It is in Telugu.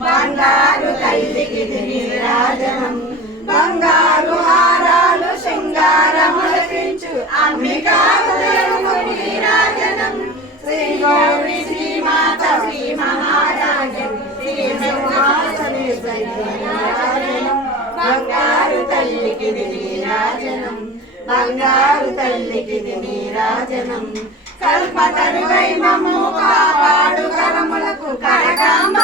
బంగారు తల్లికి నీరాజనం బంగారు హారాలు శృంగారములపించు అంబికాదేవుకు నీరాజనం శ్రీ గౌరీ శ్రీమాత శ్రీ మహారాజన్ శ్రీ సింహాసనేశ్వరి నీరాజనం బంగారు తల్లికి నీరాజనం బంగారు తల్లికి నీరాజనం కల్పతరువై మమ్ము కాపాడు కరములకు కడగాంబ